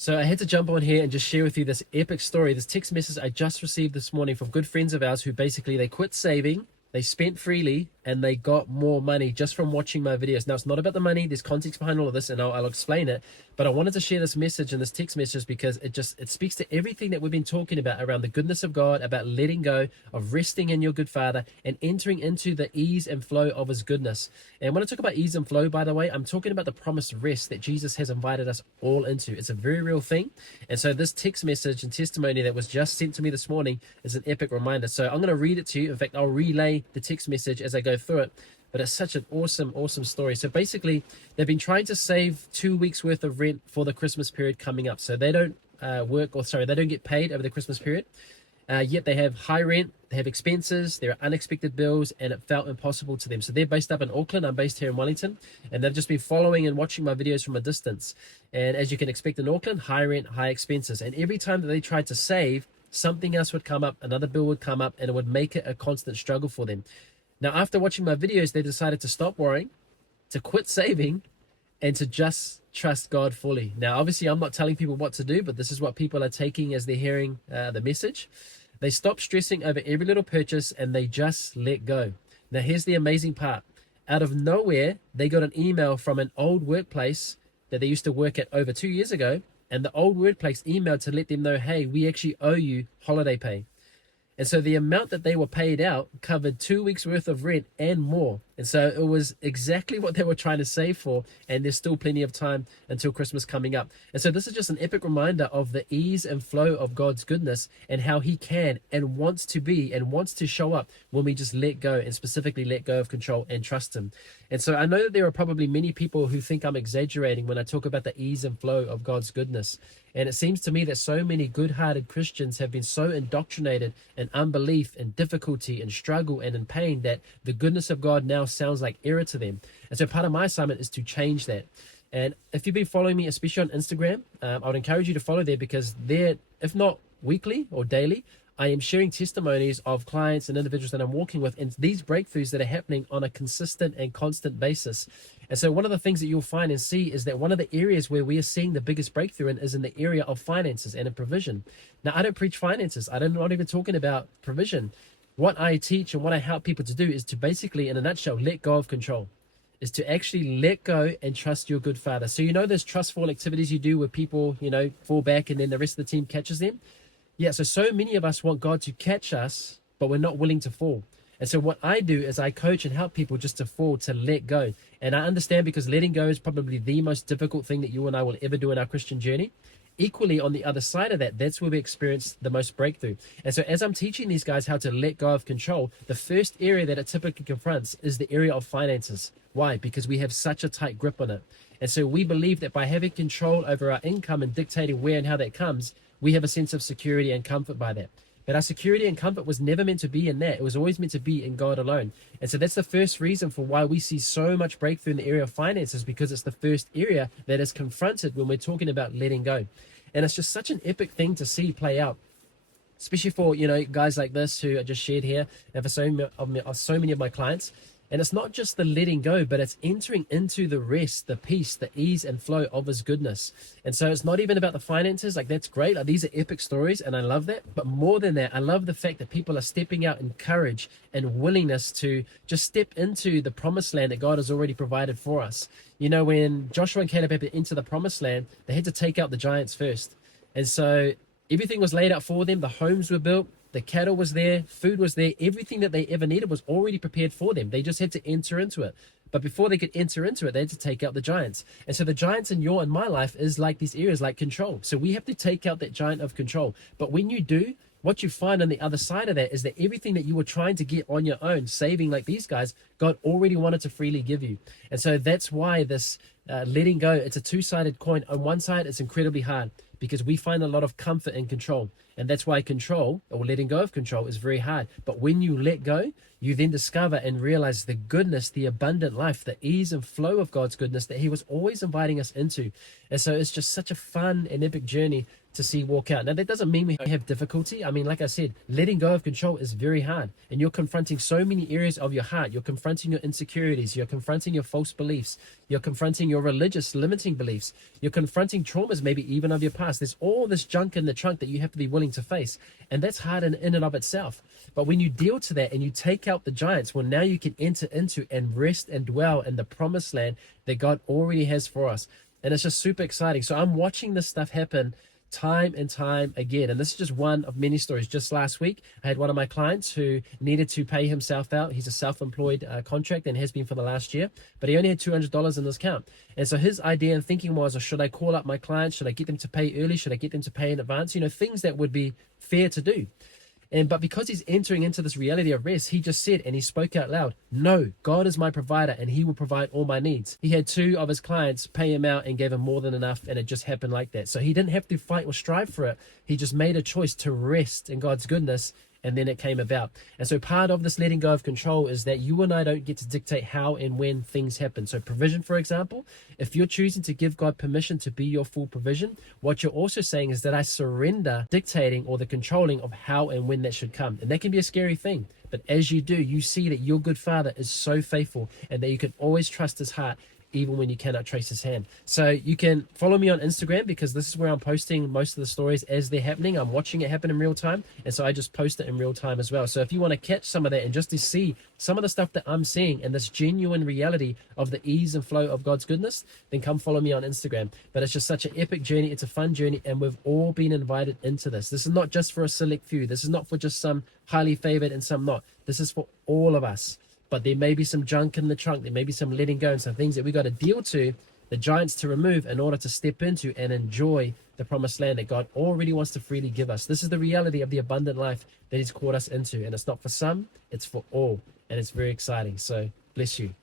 So I had to jump on here and just share with you this epic story, this text message I just received this morning from good friends of ours who basically they quit saving, they spent freely, and they got more money just from watching my videos. Now, it's not about the money. There's context behind all of this, and I'll explain it. But I wanted to share this message and this text message because it speaks to everything that we've been talking about around the goodness of God, about letting go, of resting in your good Father, and entering into the ease and flow of His goodness. And when I talk about ease and flow, by the way, I'm talking about the promised rest that Jesus has invited us all into. It's a very real thing. And so this text message and testimony that was just sent to me this morning is an epic reminder. So I'm going to read it to you. In fact, I'll relay the text message as I go through it, but it's such an awesome story. So basically, they've been trying to save 2 weeks worth of rent for the Christmas period coming up. So they don't they don't get paid over the Christmas period, yet they have high rent, they have expenses, there are unexpected bills, and it felt impossible to them. So they're based up in Auckland, I'm based here in Wellington, and they've just been following and watching my videos from a distance. And as you can expect in Auckland, high rent, high expenses, and every time that they tried to save, something else would come up, another bill would come up, and it would make it a constant struggle for them. Now, after watching my videos, they decided to stop worrying, to quit saving, and to just trust God fully. Now, obviously, I'm not telling people what to do, but this is what people are taking as they're hearing the message. They stopped stressing over every little purchase, and they just let go. Now, here's the amazing part. Out of nowhere, they got an email from an old workplace that they used to work at over 2 years ago, and the old workplace emailed to let them know, hey, we actually owe you holiday pay. And so the amount that they were paid out covered 2 weeks worth of rent and more. And so it was exactly what they were trying to save for. And there's still plenty of time until Christmas coming up. And so this is just an epic reminder of the ease and flow of God's goodness and how He can and wants to be and wants to show up when we just let go, and specifically let go of control and trust Him. And so I know that there are probably many people who think I'm exaggerating when I talk about the ease and flow of God's goodness. And it seems to me that so many good-hearted Christians have been so indoctrinated in unbelief and difficulty and struggle and in pain that the goodness of God now sounds like error to them. And so part of my assignment is to change that. And if you've been following me, especially on Instagram, I would encourage you to follow there, because there, if not weekly or daily, I am sharing testimonies of clients and individuals that I'm working with, and these breakthroughs that are happening on a consistent and constant basis. And so one of the things that you'll find and see is that one of the areas where we are seeing the biggest breakthrough in is in the area of finances and in provision. Now, I don't preach finances. I'm not even talking about provision. What I teach and what I help people to do is to basically, in a nutshell, let go of control. Is to actually let go and trust your good Father. So you know those trust fall activities you do where people, fall back and then the rest of the team catches them? Yeah, so many of us want God to catch us, but we're not willing to fall. And so what I do is I coach and help people just to fall, to let go. And I understand, because letting go is probably the most difficult thing that you and I will ever do in our Christian journey. Equally, on the other side of that, that's where we experience the most breakthrough. And so as I'm teaching these guys how to let go of control, the first area that it typically confronts is the area of finances. Why? Because we have such a tight grip on it. And so we believe that by having control over our income and dictating where and how that comes, we have a sense of security and comfort by that. But our security and comfort was never meant to be in that. It was always meant to be in God alone. And so that's the first reason for why we see so much breakthrough in the area of finances, because it's the first area that is confronted when we're talking about letting go. And it's just such an epic thing to see play out, especially for, guys like this who I just shared here, and for so many of my clients. And it's not just the letting go, but it's entering into the rest, the peace, the ease and flow of His goodness. And so it's not even about the finances. Like, that's great. Like, these are epic stories, and I love that. But more than that, I love the fact that people are stepping out in courage and willingness to just step into the promised land that God has already provided for us. When Joshua and Caleb had to enter the promised land, they had to take out the giants first. And so everything was laid out for them. The homes were built. The cattle was there, food was there, everything that they ever needed was already prepared for them. They just had to enter into it. But before they could enter into it, they had to take out the giants. And so the giants in your and my life is like these areas like control. So we have to take out that giant of control. But when you do, what you find on the other side of that is that everything that you were trying to get on your own, saving like these guys, God already wanted to freely give you. And so that's why this letting go, it's a two-sided coin. On one side, it's incredibly hard, because we find a lot of comfort in control. And that's why control, or letting go of control, is very hard. But when you let go, you then discover and realize the goodness, the abundant life, the ease and flow of God's goodness that He was always inviting us into. And so it's just such a fun and epic journey to see walk out. Now, that doesn't mean we have difficulty. I mean, like I said, letting go of control is very hard. And you're confronting so many areas of your heart. You're confronting your insecurities. You're confronting your false beliefs. You're confronting your your religious limiting beliefs. You're confronting traumas, maybe even of your past. There's all this junk in the trunk that you have to be willing to face. And that's hard in and of itself. But when you deal to that and you take out the giants, well, now you can enter into and rest and dwell in the promised land that God already has for us. And it's just super exciting. So I'm watching this stuff happen time and time again. And this is just one of many stories. Just last week, I had one of my clients who needed to pay himself out. He's a self-employed contract and has been for the last year, but he only had $200 in his account. And so his idea and thinking was, should I call up my clients? Should I get them to pay early? Should I get them to pay in advance? Things that would be fair to do. But because he's entering into this reality of rest, he just said, and he spoke out loud, no, God is my provider and he will provide all my needs. He had 2 of his clients pay him out and gave him more than enough, and it just happened like that. So he didn't have to fight or strive for it. He just made a choice to rest in God's goodness, and then it came about. And so part of this letting go of control is that you and I don't get to dictate how and when things happen. So provision, for example, if you're choosing to give God permission to be your full provision, what you're also saying is that I surrender dictating or the controlling of how and when that should come. And that can be a scary thing. But as you do, you see that your good Father is so faithful and that you can always trust his heart even when you cannot trace his hand. So you can follow me on Instagram, because this is where I'm posting most of the stories as they're happening. I'm watching it happen in real time, and so I just post it in real time as well. So if you want to catch some of that and just to see some of the stuff that I'm seeing and this genuine reality of the ease and flow of God's goodness, then come follow me on Instagram. But it's just such an epic journey. It's a fun journey, and we've all been invited into this. This is not just for a select few. This is not for just some highly favored and some not. This is for all of us. But there may be some junk in the trunk. There may be some letting go and some things that we got to deal to, the giants to remove in order to step into and enjoy the promised land that God already wants to freely give us. This is the reality of the abundant life that he's called us into. And it's not for some, it's for all. And it's very exciting. So bless you.